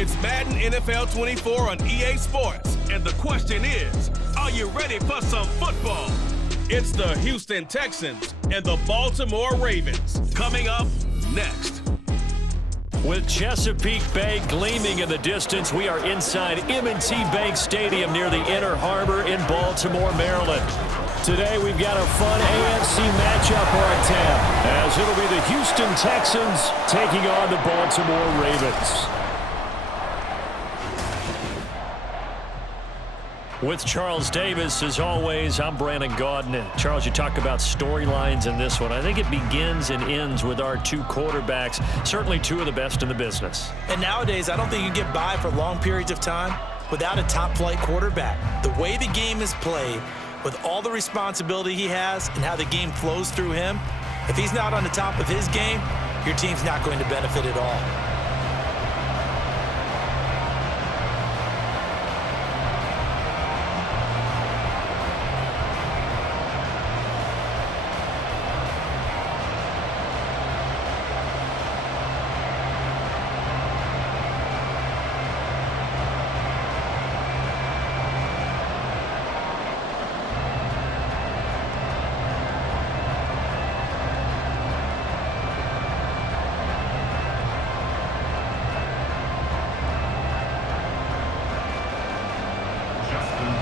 It's Madden NFL 24 on EA Sports, and the question is, are you ready for some football? It's the Houston Texans and the Baltimore Ravens coming up next. With Chesapeake Bay gleaming in the distance, we are inside M&T Bank Stadium near the Inner Harbor in Baltimore, Maryland. Today we've got a fun AFC matchup on tap, as it'll be the Houston Texans taking on the Baltimore Ravens. With Charles Davis, as always, I'm Brandon Gaudin. Charles, you talk about storylines in this one. I think it begins and ends with our two quarterbacks, certainly two of the best in the business. And nowadays, I don't think you get by for long periods of time without a top-flight quarterback. The way the game is played, with all the responsibility he has and how the game flows through him, if he's not on the top of his game, your team's not going to benefit at all.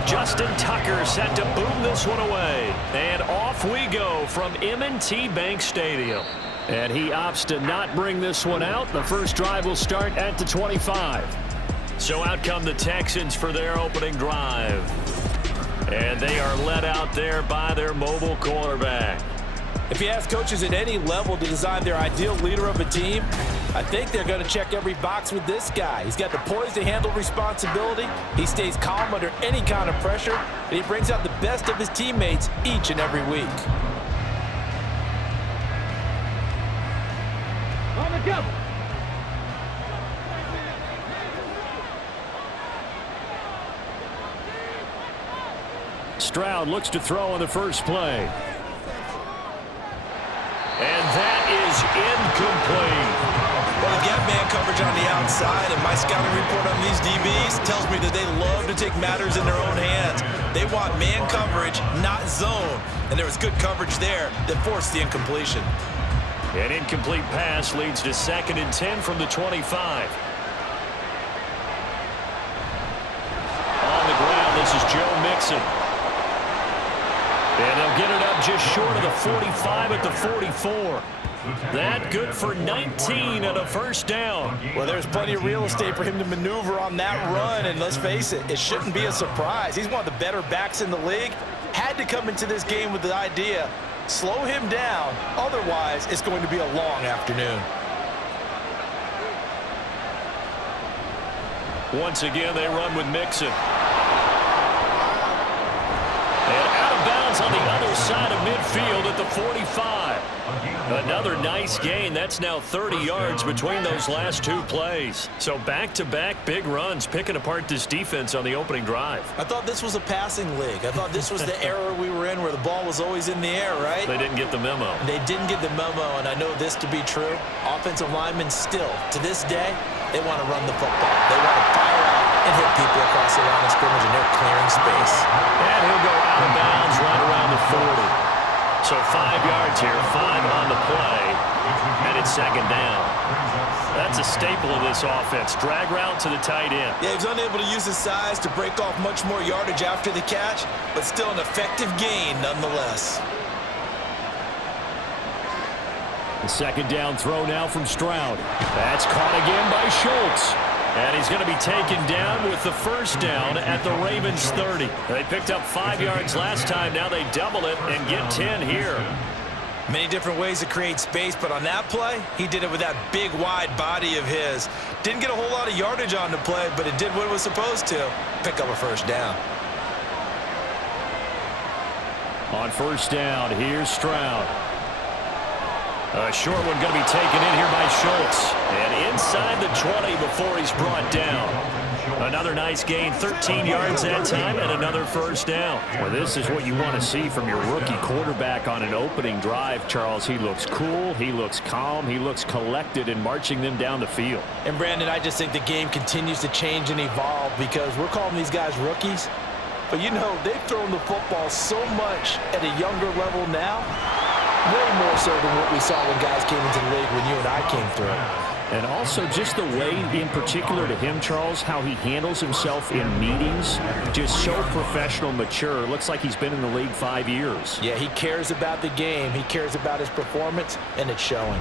Justin Tucker set to boom this one away. And off we go from M&T Bank Stadium. And he opts to not bring this one out. The first drive will start at the 25. So out come the Texans for their opening drive. And they are led out there by their mobile quarterback. If you ask coaches at any level to design their ideal leader of a team, I think they're going to check every box with this guy. He's got the poise to handle responsibility. He stays calm under any kind of pressure, and he brings out the best of his teammates each and every week. On the jump. Stroud looks to throw on the first play. And that is incomplete. Well, they've got man coverage on the outside, and my scouting report on these DBs tells me that they love to take matters in their own hands. They want man coverage, not zone. And there was good coverage there that forced the incompletion. An incomplete pass leads to 2nd and 10 from the 25. On the ground, this is Joe Mixon. And they'll get it up just short of the 45 at the 44. That good for 19 and a first down. Well, there's plenty of real estate for him to maneuver on that run, and let's face it, it shouldn't be a surprise. He's one of the better backs in the league. Had to come into this game with the idea, slow him down, otherwise it's going to be a long afternoon. Once again, they run with Mixon. And out of bounds on the other side of midfield at the 45. Another nice gain. That's now 30 yards between those last two plays. So back-to-back big runs, picking apart this defense on the opening drive. I thought this was a passing league. I thought this was the era we were in where the ball was always in the air, right? They didn't get the memo. They didn't get the memo, and I know this to be true. Offensive linemen still, to this day, they want to run the football. They want to fire out and hit people across the line of scrimmage, and they're clearing space. And he'll go out of bounds right around the 40. So 5 yards here, 5 on the play, and it's 2nd down. That's a staple of this offense. Drag route to the tight end. Yeah, he's unable to use his size to break off much more yardage after the catch, but still an effective gain nonetheless. The 2nd down throw now from Stroud. That's caught again by Schultz. And he's going to be taken down with the first down at the Ravens 30. They picked up 5 yards last time. Now they double it and get 10 here. Many different ways to create space, but on that play, he did it with that big, wide body of his. Didn't get a whole lot of yardage on the play, but it did what it was supposed to. Pick up a first down. On first down, here's Stroud. A short one going to be taken in here by Schultz. And inside the 20 before he's brought down. Another nice gain, 13 yards that time, and another first down. Well, this is what you want to see from your rookie quarterback on an opening drive, Charles. He looks cool, he looks calm, he looks collected in marching them down the field. And, Brandon, I just think the game continues to change and evolve because we're calling these guys rookies. But, you know, they've thrown the football so much at a younger level now, way more so than what we saw when guys came into the league when you and I came through. And also just the way, in particular to him, Charles, how he handles himself in meetings, just so professional, mature. Looks like he's been in the league 5 years. Yeah, he cares about the game. He cares about his performance, and it's showing.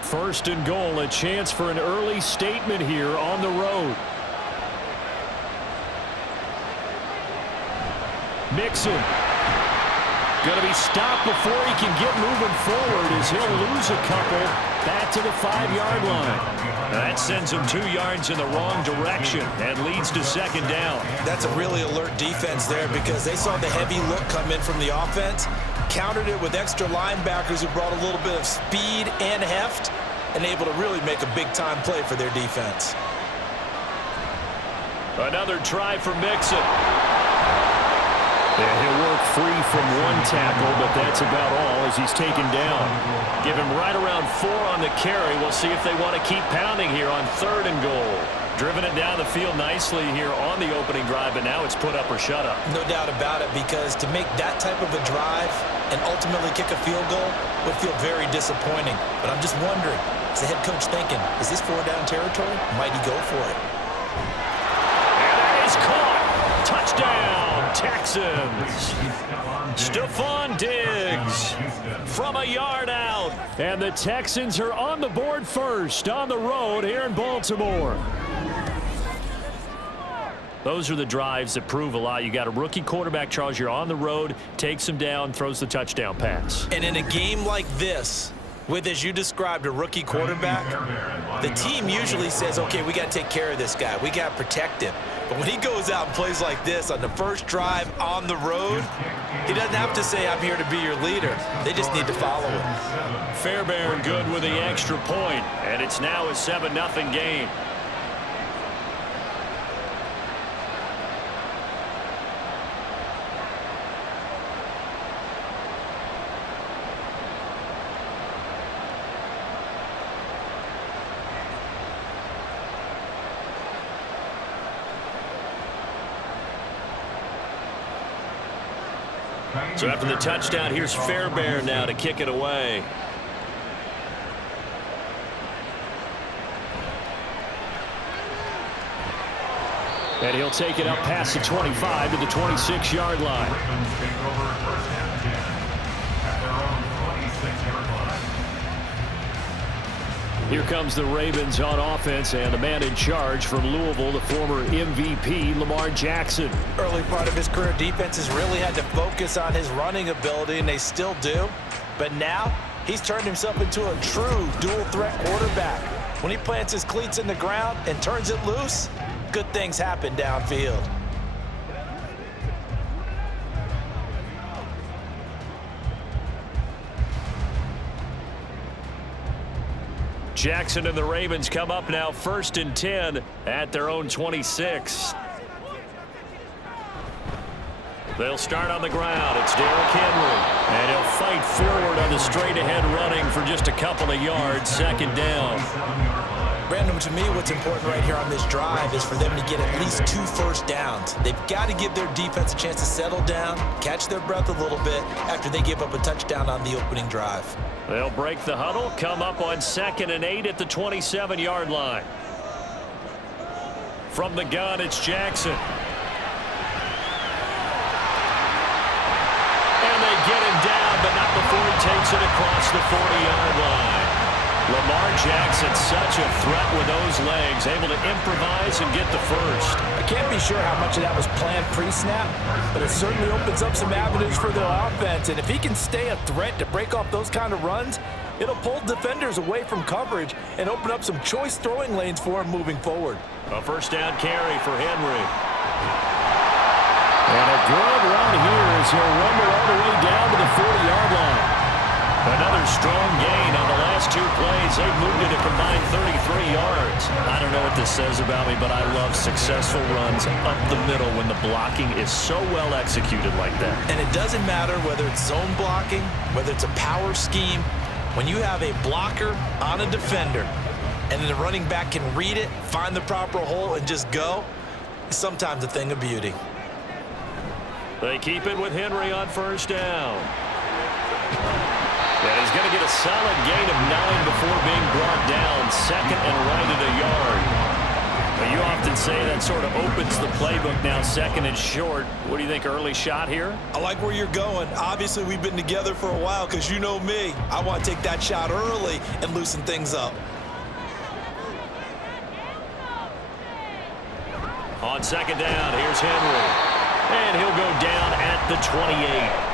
First and goal, a chance for an early statement here on the road. Mixon going to be stopped before he can get moving forward as he'll lose a couple back to the 5-yard line. That sends him 2 yards in the wrong direction and leads to second down. That's a really alert defense there because they saw the heavy look come in from the offense, countered it with extra linebackers who brought a little bit of speed and heft, and able to really make a big-time play for their defense. Another try for Mixon. And he'll work free from one tackle, but that's about all as he's taken down. Give him right around 4 on the carry. We'll see if they want to keep pounding here on 3rd and goal. Driven it down the field nicely here on the opening drive, but now it's put up or shut up. No doubt about it, because to make that type of a drive and ultimately kick a field goal would feel very disappointing. But I'm just wondering, is the head coach thinking, is this 4-down territory? Might he go for it? And that is caught. Touchdown. Texans. Stephon Diggs from a yard out. And the Texans are on the board first on the road here in Baltimore. Those are the drives that prove a lot. You got a rookie quarterback, Charles. You're on the road, takes him down, throws the touchdown pass. And in a game like this, with, as you described, a rookie quarterback, the team usually says, okay, we got to take care of this guy. We got to protect him. But when he goes out and plays like this on the first drive on the road, he doesn't have to say, I'm here to be your leader. They just need to follow him. Fairbairn good with the extra point, and it's now a 7-0 game. So after the touchdown, here's Fairbairn now to kick it away. And he'll take it up past the 25 to the 26-yard line. Here comes the Ravens on offense, and the man in charge from Louisville, the former MVP, Lamar Jackson. Early part of his career, defenses really had to focus on his running ability, and they still do. But now, he's turned himself into a true dual-threat quarterback. When he plants his cleats in the ground and turns it loose, good things happen downfield. Jackson and the Ravens come up now 1st and 10 at their own 26. They'll start on the ground. It's Derrick Henry. And he'll fight forward on the straight-ahead running for just a couple of yards. 2nd down. Brandon, to me, what's important right here on this drive is for them to get at least 2 first downs. They've got to give their defense a chance to settle down, catch their breath a little bit after they give up a touchdown on the opening drive. They'll break the huddle, come up on 2nd and 8 at the 27-yard line. From the gun, it's Jackson. And they get him down, but not before he takes it across the 40-yard line. Lamar Jackson, such a threat with those legs, able to improvise and get the first. I can't be sure how much of that was planned pre-snap, but it certainly opens up some avenues for their offense. And if he can stay a threat to break off those kind of runs, it'll pull defenders away from coverage and open up some choice throwing lanes for him moving forward. A first down carry for Henry. And a good run here as he'll rumble all the way down to the 40-yard line. Another strong gain on the last 2 plays. They've moved it a combined 33 yards. I don't know what this says about me, but I love successful runs up the middle when the blocking is so well executed like that. And it doesn't matter whether it's zone blocking, whether it's a power scheme. When you have a blocker on a defender and then the running back can read it, find the proper hole, and just go, it's sometimes a thing of beauty. They keep it with Henry on first down. And he's going to get a solid gain of 9 before being brought down. Second and right at a yard. But you often say that sort of opens the playbook now, second and short. What do you think, early shot here? I like where you're going. Obviously, we've been together for a while because you know me. I want to take that shot early and loosen things up. On second down, here's Henry. And he'll go down at the 28.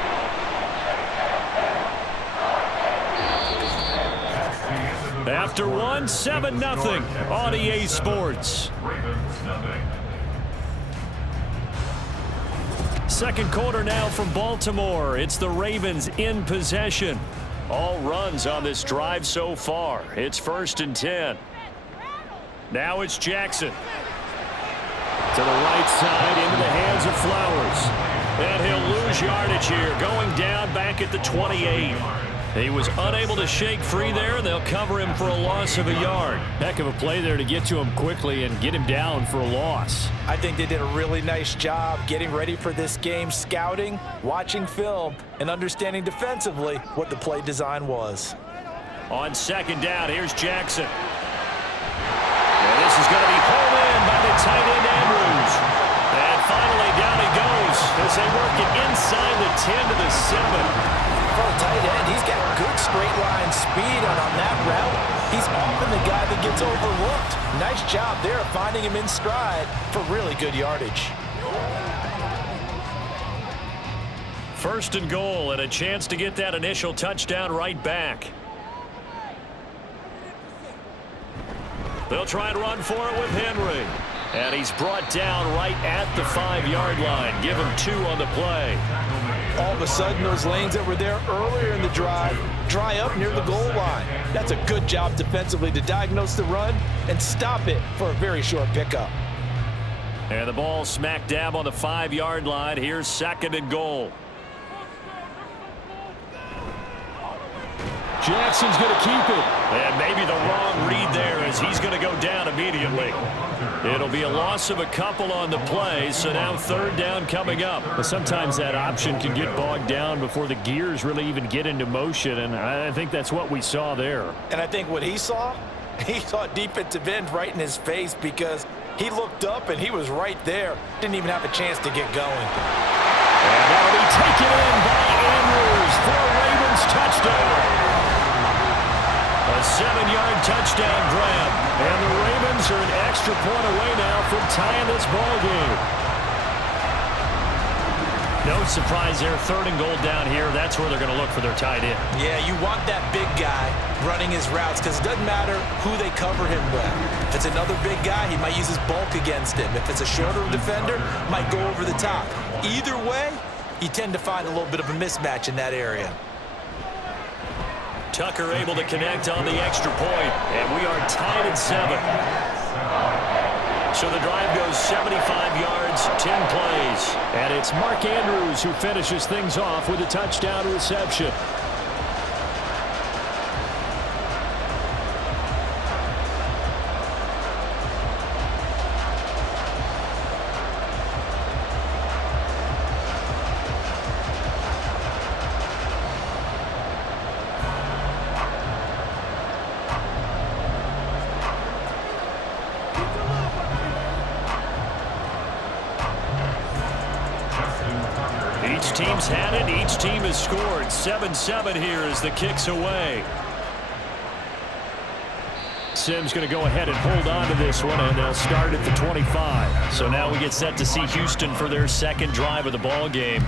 After one, 7-0 on EA Sports. Second quarter now from Baltimore. It's the Ravens in possession. All runs on this drive so far. It's 1st and 10. Now it's Jackson. To the right side, into the hands of Flowers. And he'll lose yardage here, going down back at the 28. He was unable to shake free there. They'll cover him for a loss of a yard. Heck of a play there to get to him quickly and get him down for a loss. I think they did a really nice job getting ready for this game, scouting, watching film, and understanding defensively what the play design was. On second down, here's Jackson. And this is going to be hauled in by the tight end Andrews. And finally down he goes as they work it inside the 10 to the 7. For a tight end, he's got good straight line speed, and on that route, he's often the guy that gets overlooked. Nice job there finding him in stride for really good yardage. 1st and goal and a chance to get that initial touchdown right back. They'll try and run for it with Henry. And he's brought down right at the 5-yard line. Give him 2 on the play. All of a sudden, those lanes that were there earlier in the drive dry up near the goal line. That's a good job defensively to diagnose the run and stop it for a very short pickup. And the ball smack dab on the 5-yard line. Here's 2nd and goal. Jackson's going to keep it. And maybe the wrong read there as he's going to go down immediately. It'll be a loss of a couple on the play, so now 3rd down coming up. But sometimes that option can get bogged down before the gears really even get into motion, and I think that's what we saw there. And I think what he saw defensive end right in his face because he looked up and he was right there. Didn't even have a chance to get going. And that'll be taken in by Andrews for a Ravens touchdown. A 7-yard touchdown grab. And the Ravens are an extra point away now from tying this ball game. No surprise there. 3rd and goal down here. That's where they're going to look for their tight end. Yeah, you want that big guy running his routes because it doesn't matter who they cover him with. If it's another big guy, he might use his bulk against him. If it's a shorter defender, might go over the top. Either way, you tend to find a little bit of a mismatch in that area. Tucker able to connect on the extra point, and we are tied at 7. So the drive goes 75 yards, 10 plays. And it's Mark Andrews who finishes things off with a touchdown reception. Each team's had it. Each team has scored. 7-7 here as the kick's away. Simms going to go ahead and hold on to this one, and they'll start at the 25. So now we get set to see Houston for their 2nd drive of the ball game.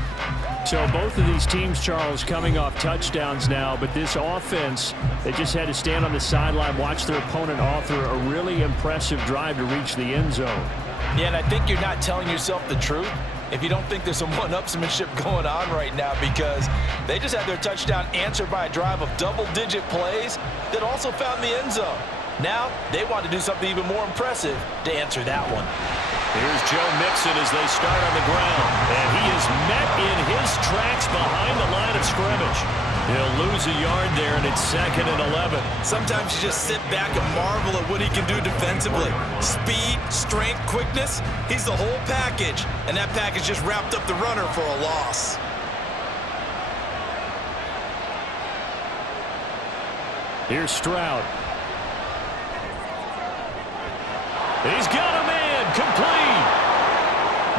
So both of these teams, Charles, coming off touchdowns now, but this offense, they just had to stand on the sideline, watch their opponent author a really impressive drive to reach the end zone. Yeah, and I think you're not telling yourself the truth if you don't think there's some one-upsmanship going on right now, because they just had their touchdown answered by a drive of double-digit plays that also found the end zone. Now, they want to do something even more impressive to answer that one. Here's Joe Mixon as they start on the ground, and he is met in his tracks behind the line of scrimmage. He'll lose a yard there, and it's 2nd and 11. Sometimes you just sit back and marvel at what he can do defensively. Speed, strength, quickness, he's the whole package, and that package just wrapped up the runner for a loss. Here's Stroud. He's got a man, complete.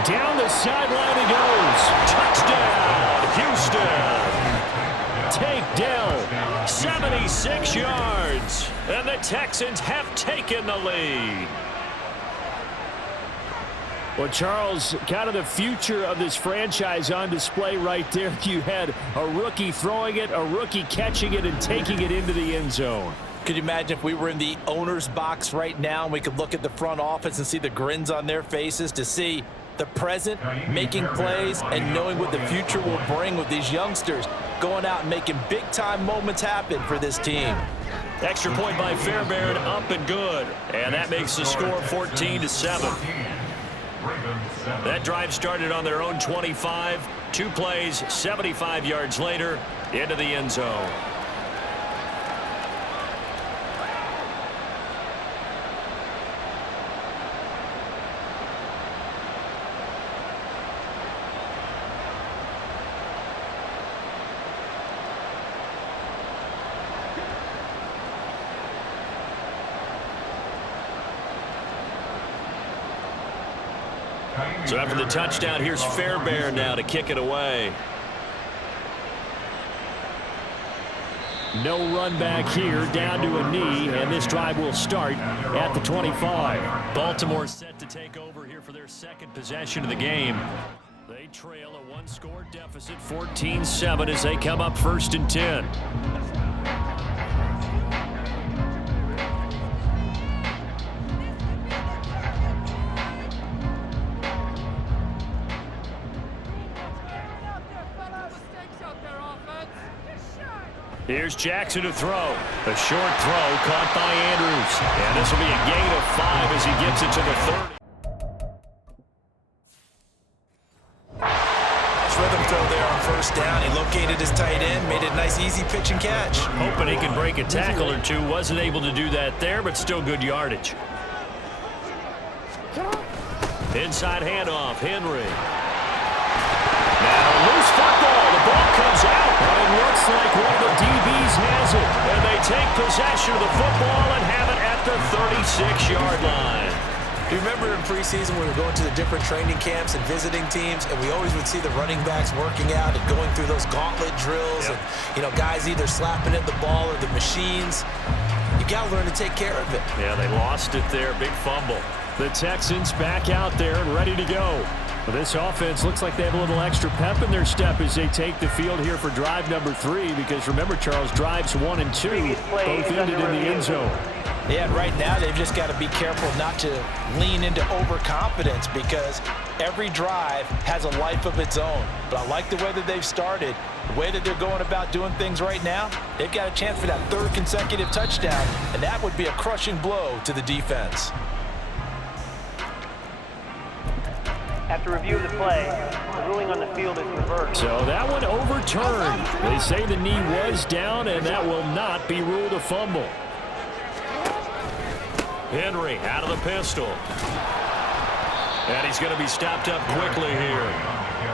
Down the sideline he goes. Touchdown, Houston. Takedown, 76 yards. And the Texans have taken the lead. Well, Charles, kind of the future of this franchise on display right there. You had a rookie throwing it, a rookie catching it, and taking it into the end zone. Could you imagine if we were in the owner's box right now and we could look at the front office and see the grins on their faces, to see the present making plays and knowing what the future will bring with these youngsters going out and making big-time moments happen for this team. Extra point by Fairbairn, up and good. And that makes the score 14-7. That drive started on their own 25. 2 plays, 75 yards later, into the end zone. So after the touchdown, here's Fairbairn now to kick it away. No run back here, down to a knee, and this drive will start at the 25. Baltimore set to take over here for their second possession of the game. They trail a 1-score deficit, 14-7, as they come up 1st and 10. Here's Jackson to throw. A short throw caught by Andrews. And this will be a gain of 5 as he gets it to the 30. Nice rhythm throw there on 1st down. He located his tight end, made it a nice easy pitch and catch. Hoping he can break a tackle or two. Wasn't able to do that there, but still good yardage. Inside handoff, Henry. Now loose football. The ball comes out. And it looks like one of the DBs has it. And they take possession of the football and have it at the 36-yard line. Do you remember in preseason when we were going to the different training camps and visiting teams, and we always would see the running backs working out and going through those gauntlet drills, and, you know, guys either slapping at the ball or the machines. You got to learn to take care of it. Yeah, they lost it there. Big fumble. The Texans back out there and ready to go. Well, this offense looks like they have a little extra pep in their step as they take the field here for drive number 3, because remember, Charles, drives 1 and 2 both ended in the end zone. Yeah, and right now they've just got to be careful not to lean into overconfidence, because every drive has a life of its own. But I like the way that they've started, the way that they're going about doing things right now. They've got a chance for that 3rd consecutive touchdown, and that would be a crushing blow to the defense. After review of the play, the ruling on the field is reversed. So that one overturned. They say the knee was down, and that will not be ruled a fumble. Henry out of the pistol. And he's going to be stopped up quickly here.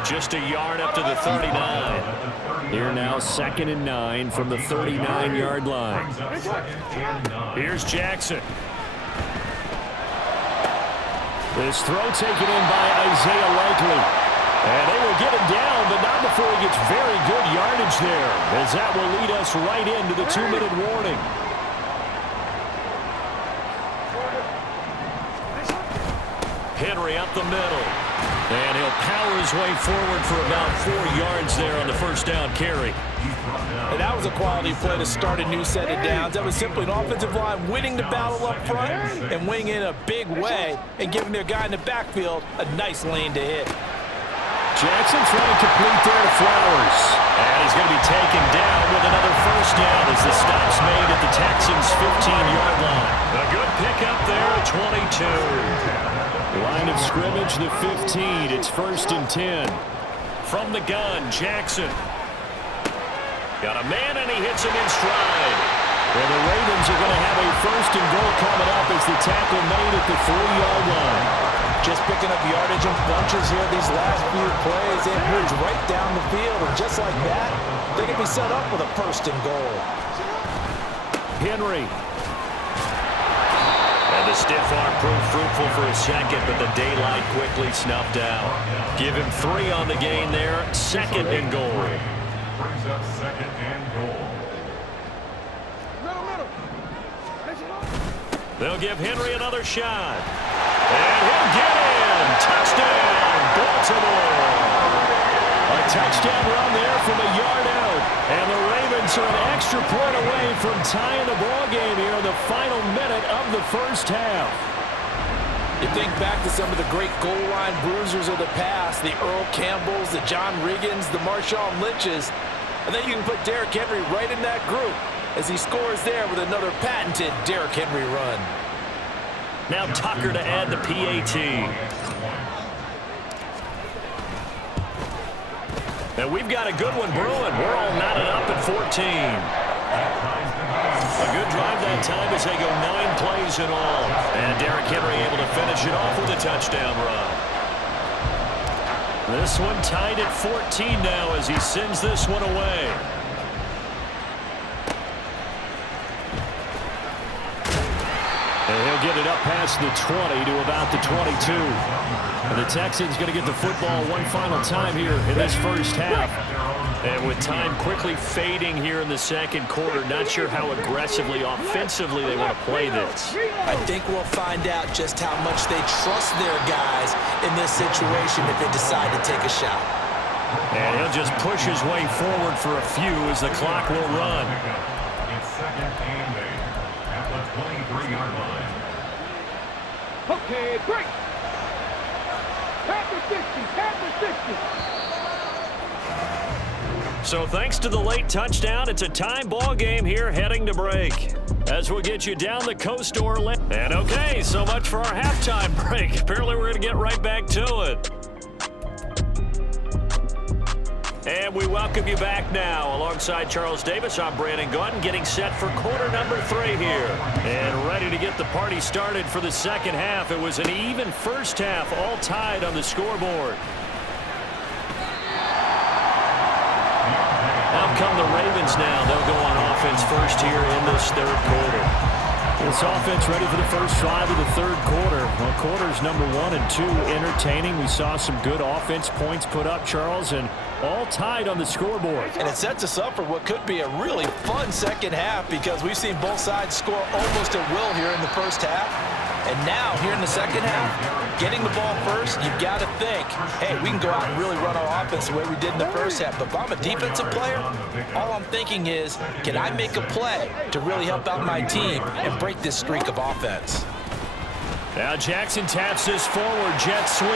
Just a yard up to the 39. Here now 2nd and 9 from the 39-yard line. Here's Jackson. This throw taken in by Isaiah Likely. And they will get him down, but not before he gets very good yardage there, as that will lead us right into the 2-minute warning. Henry up the middle. And he'll power his way forward for about 4 yards there on the first down carry. And that was a quality play to start a new set of downs. That was simply an offensive line winning the battle up front and winning in a big way and giving their guy in the backfield a nice lane to hit. Jackson throwing complete there to Flowers. And he's going to be taken down with another first down as the stop's made at the Texans' 15-yard line. A good pickup there at 22. Line of scrimmage, the 15. It's 1st and 10. From the gun, Jackson. Got a man, and he hits him in stride. Well, the Ravens are going to have a 1st and goal coming up as the tackle made at the 3-yard line. Just picking up yardage in bunches here these last few plays. They moves right down the field, and just like that, they can be set up with a 1st and goal. Henry. And the stiff arm proved fruitful for a second, but the daylight quickly snuffed out. Give him 3 on the gain there. 2nd and goal. Brings up 2nd and goal. They'll give Henry another shot. And he'll get in. Touchdown, Baltimore. A touchdown run there from a yard out. And the Ravens are an extra point away from tying the ball game here in the final minute of the first half. You think back to some of the great goal line bruisers of the past, the Earl Campbells, the John Riggins, the Marshawn Lynches. And then you can put Derrick Henry right in that group as he scores there with another patented Derrick Henry run. Now Tucker to add the PAT. And we've got a good one brewing. We're all knotted up at 14. A good drive that time as they go 9 plays in all. And Derrick Henry able to finish it off with a touchdown run. This one tied at 14 now as he sends this one away. And he'll get it up past the 20 to about the 22. And the Texans going to get the football one final time here in this first half. And with time quickly fading here in the second quarter, not sure how aggressively, offensively they want to play this. I think we'll find out just how much they trust their guys in this situation if they decide to take a shot. And he'll just push his way forward for a few as the clock will run. It's 2nd and 8 at the 23-yard line. Okay, break. Past the 60, past the 60. So thanks to the late touchdown, it's a tie ball game here heading to break. As we'll get you down the coast to Orlando. And okay, so much for our halftime break. Apparently we're going to get right back to it. And we welcome you back now. Alongside Charles Davis, I'm Brandon Gautin, getting set for quarter number 3 here. And ready to get the party started for the second half. It was an even first half, all tied on the scoreboard. Out come the Ravens now. They'll go on offense first here in this third quarter. This offense ready for the first drive of the third quarter. Well, quarters number 1 and 2 entertaining. We saw some good offense points put up, Charles, and all tied on the scoreboard. And it sets us up for what could be a really fun second half because we've seen both sides score almost at will here in the first half. And now, here in the second half, getting the ball first, you've got to think, hey, we can go out and really run our offense the way we did in the first half. But if I'm a defensive player, all I'm thinking is, can I make a play to really help out my team and break this streak of offense? Now Jackson taps this forward, jet sweep.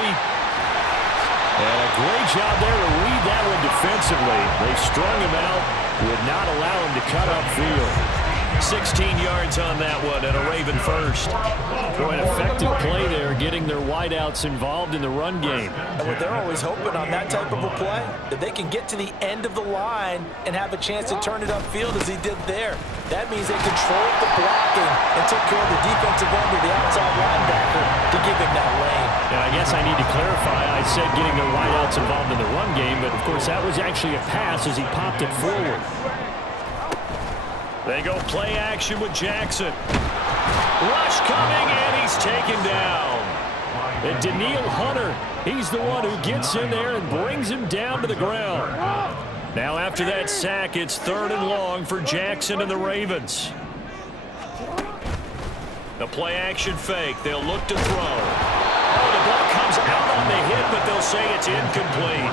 And a great job there to read that one defensively. They strung him out, would not allow him to cut upfield. 16 yards on that one and a Raven first. Boy, an effective play there, getting their wideouts involved in the run game. And what they're always hoping on that type of a play, that they can get to the end of the line and have a chance to turn it upfield as he did there. That means they controlled the blocking and took care of the defensive end of the outside linebacker to give him that lane. And I guess I need to clarify, I said getting their wideouts involved in the run game, but of course that was actually a pass as he popped it forward. They go play action with Jackson. Rush coming, and he's taken down. And Daniil Hunter, he's the one who gets in there and brings him down to the ground. Now after that sack, it's 3rd and long for Jackson and the Ravens. The play action fake. They'll look to throw. Oh, the ball comes out on the hit, but they'll say it's incomplete.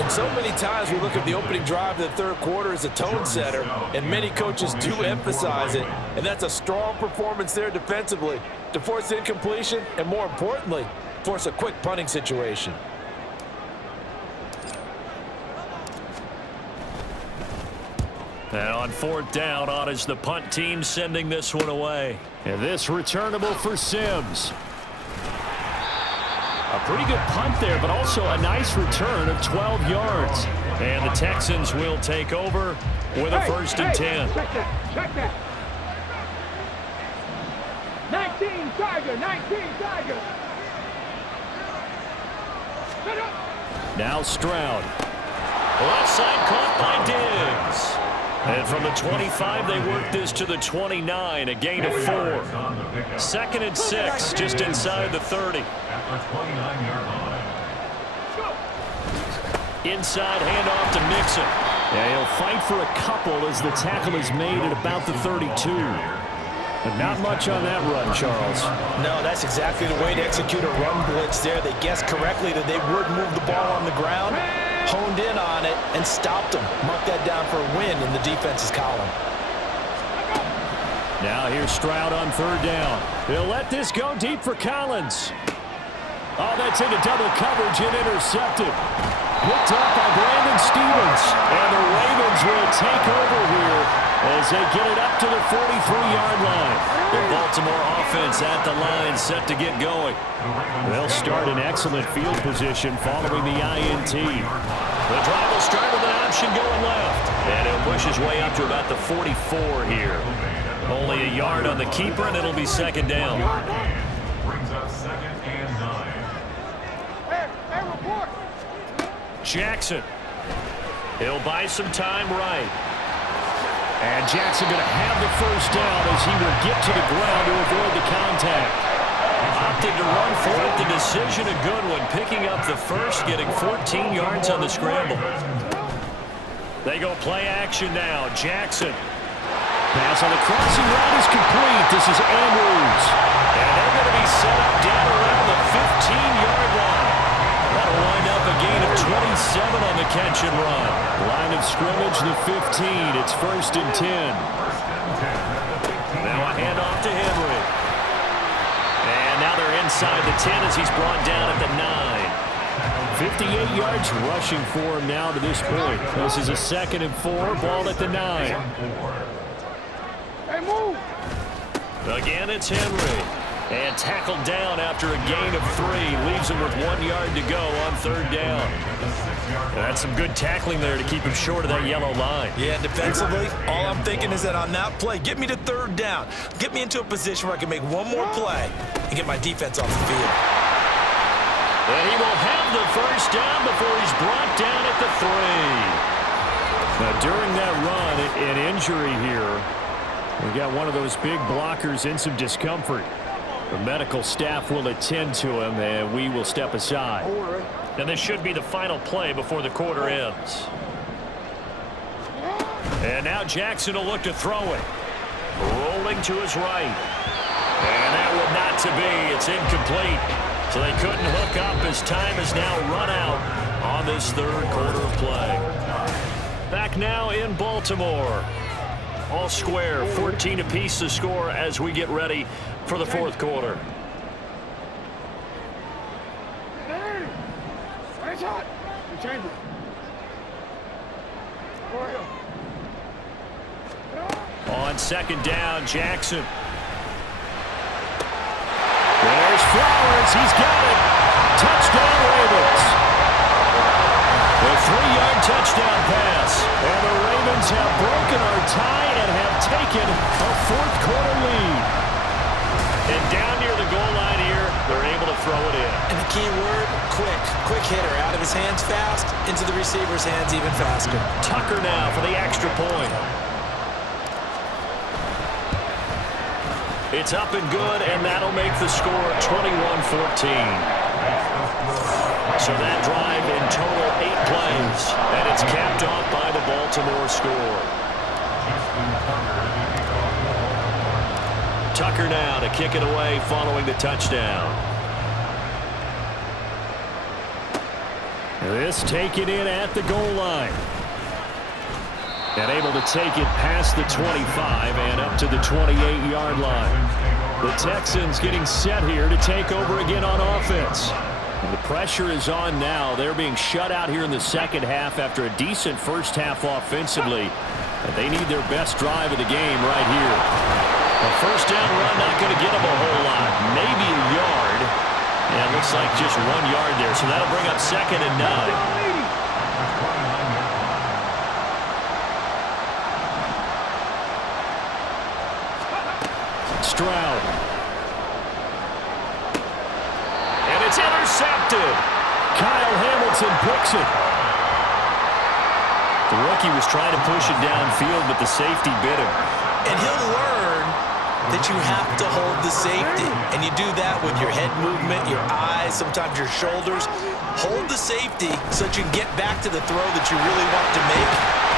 And so many times we look at the opening drive of the third quarter as a tone setter, and many coaches do emphasize it, and that's a strong performance there defensively to force incompletion and, more importantly, force a quick punting situation. And on fourth down, on is the punt team sending this one away. And this returnable for Sims. A pretty good punt there, but also a nice return of 12 yards. And the Texans will take over with a first and 10. Check that. 19 Tiger. Set up. Now Stroud. Left side caught by Diggs. And from the 25, they work this to the 29, a gain of 4. 2nd and 6, just inside the 30. Inside handoff to Mixon. Yeah, he'll fight for a couple as the tackle is made at about the 32. But not much on that run, Charles. No, that's exactly the way to execute a run blitz there. They guessed correctly that they would move the ball on the ground, honed in on it, and stopped them. Mark that down for a win in the defense's column. Now here's Stroud on third down. They'll let this go deep for Collins. Oh, that's into double coverage and intercepted. Picked up by Brandon Stevens. And the Ravens will take over here as they get it up to the 43-yard line. The Baltimore offense at the line set to get going. They'll start in excellent field position following the INT. The drive will start with an option going left. And he'll push his way up to about the 44 here. Only a yard on the keeper, and it'll be second down. Brings up 2nd and 9. Hey, report. Jackson. He'll buy some time right. And Jackson going to have the first down as he will get to the ground to avoid the contact. Opted to run for it. The decision a good one. Picking up the first, getting 14 yards on the scramble. They go play action now. Jackson. Pass on the crossing route is complete. This is Andrews. And they're going to be set up down around the 15-yard line. That'll wind up a gain of 27 on the catch and run. Line of scrimmage, the 15. It's 1st and 10. Now a handoff to Henry. And now they're inside the 10 as he's brought down at the 9. 58 yards rushing for him now to this point. This is a 2nd and 4. Ball at the 9. Hey, move. Again, it's Henry. And tackled down after a gain of 3. Leaves him with 1 yard to go on third down. And that's some good tackling there to keep him short of that yellow line. Yeah, defensively, all I'm thinking is that on that play, get me to third down. Get me into a position where I can make one more play and get my defense off the field. And he will have the first down before he's brought down at the 3. Now, during that run, an injury here. We got one of those big blockers in some discomfort. The medical staff will attend to him, and we will step aside. And this should be the final play before the quarter ends. And now Jackson will look to throw it. Rolling to his right. And that would not to be. It's incomplete. So they couldn't hook up as time has now run out on this third quarter of play. Back now in Baltimore. All square, 14 apiece to score as we get ready for the fourth quarter. It's hot. Change it. On second down, Jackson. There's Flowers. He's got it. Touchdown, Ravens. A 3-yard touchdown pass. And the Ravens have broken our tie and have taken a fourth quarter lead. And down near the goal line here, they're able to throw it in. And the key word, quick. Quick hitter. Out of his hands fast, into the receiver's hands even faster. Tucker now for the extra point. It's up and good, and that'll make the score 21-14. So that drive in total 8 plays, and it's capped off by the Baltimore score. Tucker now to kick it away following the touchdown. This taken in at the goal line. And able to take it past the 25 and up to the 28-yard line. The Texans getting set here to take over again on offense. And the pressure is on now. They're being shut out here in the second half after a decent first half offensively. And they need their best drive of the game right here. A first down run not going to get them a whole lot. Maybe a yard. And it looks like just 1 yard there. So that'll bring up 2nd and 9. Stroud. And it's intercepted. Kyle Hamilton picks it. The rookie was trying to push it downfield, but the safety bit him. And he'll learn that you have to hold the safety. And you do that with your head movement, your eyes, sometimes your shoulders. Hold the safety so that you can get back to the throw that you really want to make.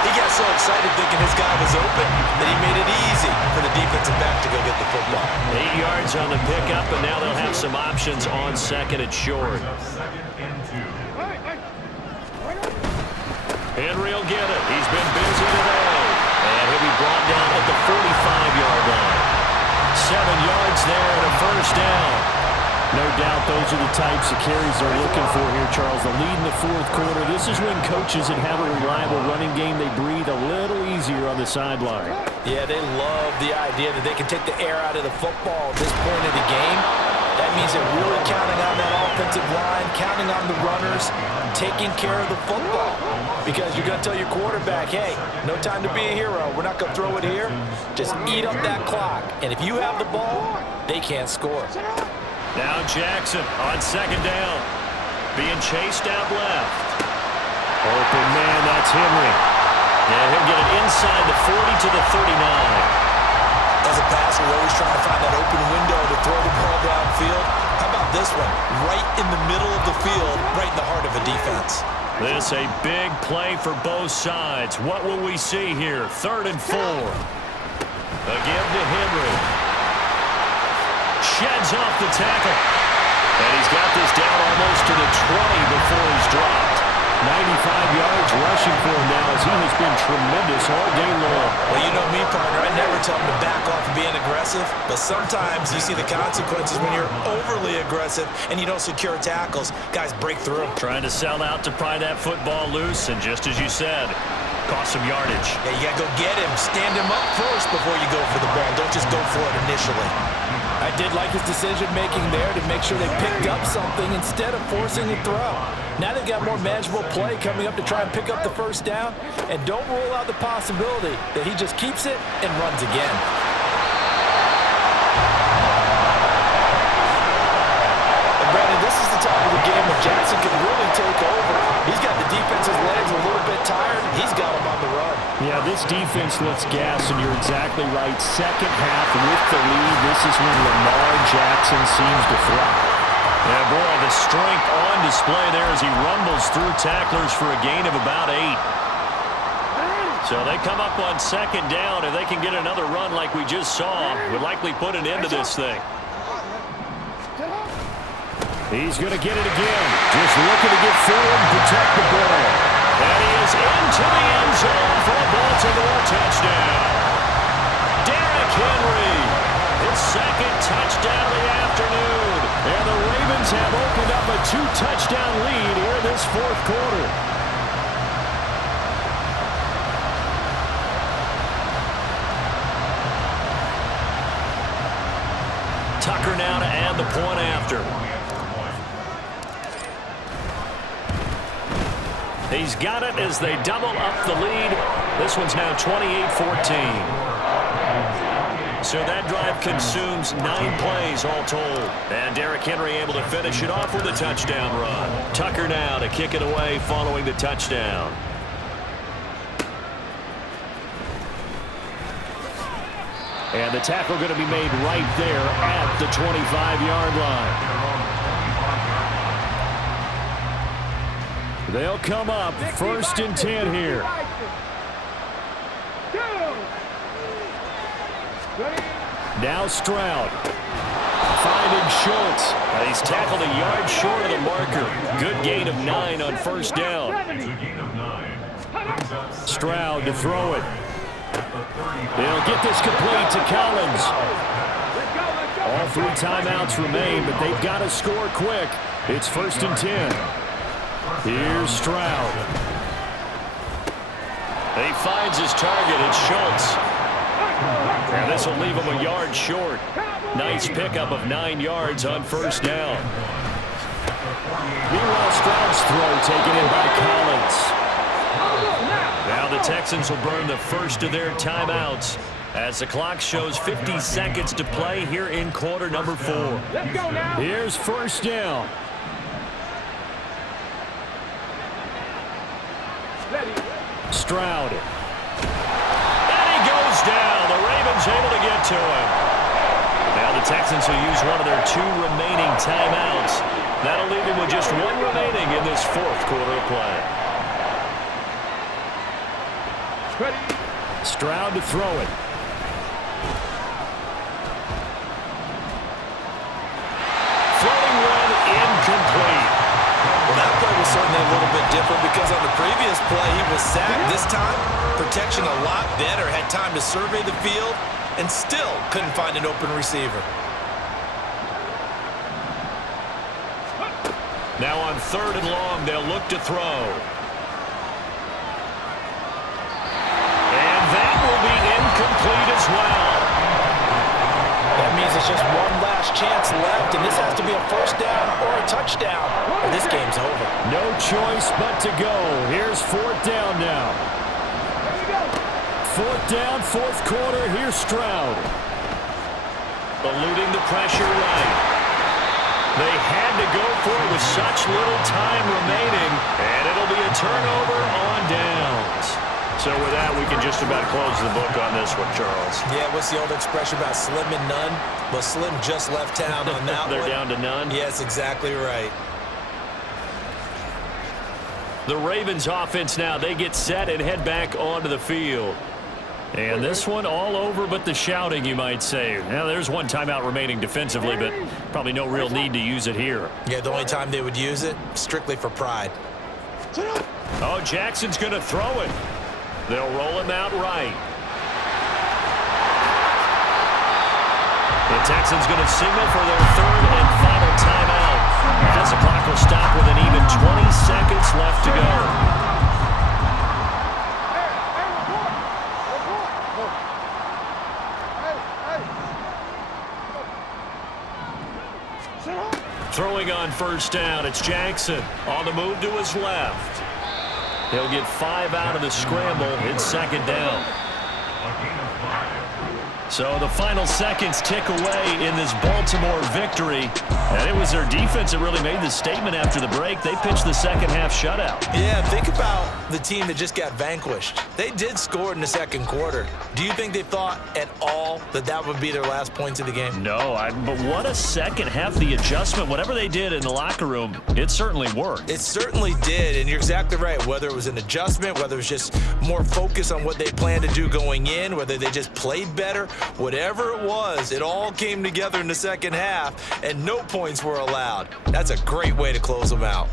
He got so excited thinking his guy was open that he made it easy for the defensive back to go get the football. 8 yards on the pickup, and now they'll have some options on 2nd and short. Henry will get it. He's been busy today. And he'll be brought down at the 45-yard line. 7 yards there and a first down. No doubt those are the types of carries they're looking for here, Charles. The lead in the 4th quarter. This is when coaches that have a reliable running game, they breathe a little easier on the sideline. Yeah, they love the idea that they can take the air out of the football at this point of the game. That means they're really counting on that offensive line, counting on the runners, taking care of the football. Because you're going to tell your quarterback, hey, no time to be a hero. We're not going to throw it here. Just eat up that clock. And if you have the ball, they can't score. Now Jackson on 2nd down. Being chased out left. Open man, that's Henry. And he'll get it inside the 40 to the 39. As a passer, you're always trying to find that open window to throw the ball downfield. How about this one? Right in the middle of the field, right in the heart of a defense. This a big play for both sides. What will we see here? 3rd and 4. Again to Henry. Sheds off the tackle. And he's got this down almost to the 20 before he's dropped. 95 yards rushing for him now as he has been tremendous all day long. Well, you know me, partner. I never tell him to back off being aggressive, but sometimes you see the consequences when you're overly aggressive and you don't secure tackles. Guys break through. Trying to sell out to pry that football loose, and just as you said, cost some yardage. Yeah, you got to go get him. Stand him up first before you go for the ball. Don't just go for it initially. I did like his decision-making there to make sure they picked up something instead of forcing the throw. Now they've got more manageable play coming up to try and pick up the first down, and don't rule out the possibility that he just keeps it and runs again. And Brandon, this is the time of the game when Jackson can really take over. He's got the defense's legs a little bit tired. He's got them on the run. Yeah, this defense looks gas, and you're exactly right. Second half with the lead, this is when Lamar Jackson seems to thrive. Yeah, boy, the strength on display there as he rumbles through tacklers for a gain of about 8. So they come up on 2nd down. If they can get another run like we just saw, would likely put an end to this thing. He's going to get it again. Just looking to get forward and protect the ball. And he is into the end zone for a Baltimore touchdown. Derrick Henry, his 2nd touchdown of the afternoon. And the Ravens have opened up a 2-touchdown lead here this 4th quarter. Tucker now to add the point after. He's got it as they double up the lead. This one's now 28-14. So that drive consumes 9 plays all told. And Derrick Henry able to finish it off with a touchdown run. Tucker now to kick it away following the touchdown. And the tackle going to be made right there at the 25-yard line. They'll come up 1st and 10 here. Now Stroud. Finding Schultz. He's tackled a yard short of the marker. Good gain of 9 on first down. It's a gain of 9. Brings up Stroud to throw it. They'll get this complete to Collins. All 3 timeouts remain, but they've got to score quick. It's 1st and 10. Here's Stroud. He finds his target. It's Schultz. And this will leave him a yard short. Nice pickup of 9 yards on first down. Meanwhile, Stroud's throw taken in by Collins. Now the Texans will burn the first of their timeouts as the clock shows 50 seconds to play here in quarter number 4. Here's first down. Stroud. And he goes down. The Ravens able to get to him. Now the Texans will use one of their 2 remaining timeouts. That'll leave them with just 1 remaining in this 4th quarter of play. Stroud to throw it. Throwing one incomplete. Well, that play was certainly a little bit different because on the previous play he was sacked. This time, protection a lot better. Had time to survey the field and still couldn't find an open receiver. Now on 3rd and long, they'll look to throw. And that will be incomplete as well. That means it's just one last chance left, and this has to be a first down or a touchdown, or this game's over. No choice but to go. Here's 4th down now. 4th down, 4th quarter. Here's Stroud. Eluding the pressure right. They had to go for it with such little time remaining, and it'll be a turnover on downs. So with that, we can just about close the book on this one, Charles. Yeah, what's the old expression about slim and none? Well, Slim just left town on that They're one. down to none? Yes, exactly right. The Ravens offense now, they get set and head back onto the field. And this one all over but the shouting, you might say. Now, there's 1 timeout remaining defensively, but probably no real need to use it here. Yeah, the only time they would use it, strictly for pride. Oh, Jackson's going to throw it. They'll roll him out right. The Texans going to signal for their 3rd and final timeout as the clock will stop with an even 20 seconds left to go. Throwing on first down, it's Jackson on the move to his left. He'll get 5 out of the scramble. It's 2nd down. a gain of 5. So the final seconds tick away in this Baltimore victory. And it was their defense that really made the statement after the break. They pitched the second half shutout. Yeah, think about the team that just got vanquished. They did score in the 2nd quarter. Do you think they thought at all that that would be their last points of the game? No, but what a second half. The adjustment, whatever they did in the locker room, it certainly worked. It certainly did, and you're exactly right. Whether it was an adjustment, whether it was just more focus on what they planned to do going in, whether they just played better, whatever it was, it all came together in the second half, and no points were allowed. That's a great way to close them out.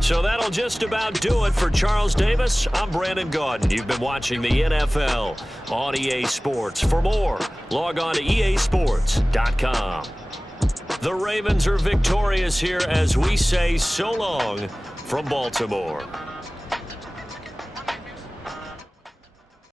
So that'll just about do it for Charles Davis. I'm Brandon Gaudin. You've been watching the NFL on EA Sports. For more, log on to easports.com. The Ravens are victorious here as we say so long from Baltimore.